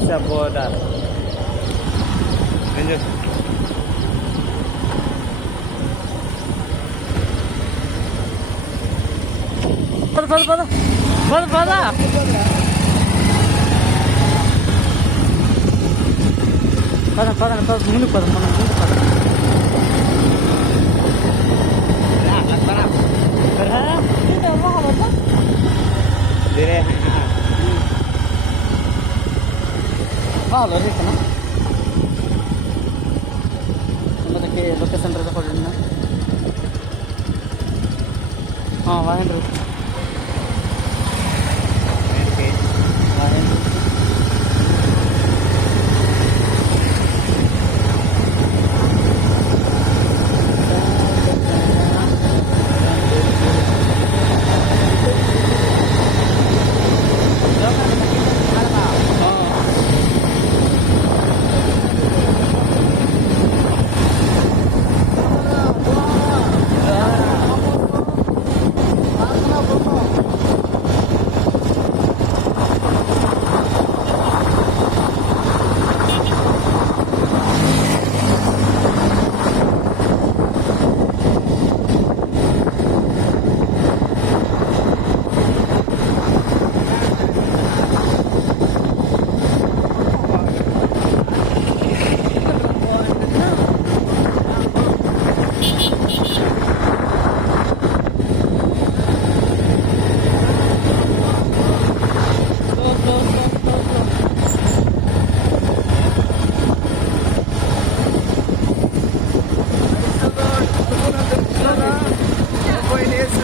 It's a border. పద పద పద పద పద. పద పద పద ముందుకు పద, మనం ముందుకు పద. लोकेशन पड़ना हाँ वाहन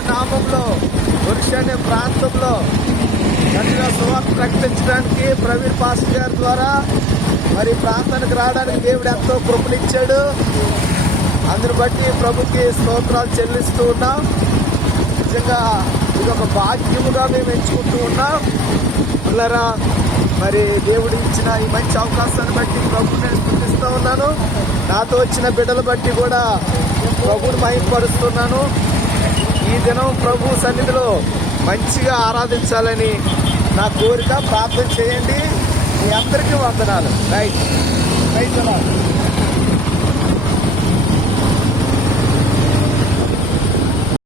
నామంలో వృక్షాన్ని ప్రాంతంలో గట్టిగా సువార్త ప్రకటించడానికి ప్రవీణ్ పాస్టర్ గారి ద్వారా మరి ప్రాంతానికి రావడానికి దేవుడు ఎంతో కృపనిచ్చాడు. అందుని బట్టి ప్రభుకి స్తోత్రాలు చెల్లిస్తూ ఉన్నాం. నిజంగా ఇది ఒక భాగ్యముగా మేము ఎంచుకుంటూ ఉన్నాం. పిల్లరా, మరి దేవుడు ఇచ్చిన ఈ మంచి అవకాశాన్ని బట్టి ప్రభుని నేను స్తుతిస్తూ ఉన్నాను. నాతో వచ్చిన బిడ్డలు బట్టి కూడా ప్రభుని మహిమపరుస్తున్నాను. ఈ దినం ప్రభు సన్నిధిలో మంచిగా ఆరాధించాలని నా కోరిక. ప్రార్థన చేయండి. మీ అందరికీ వందనాలు. Right right.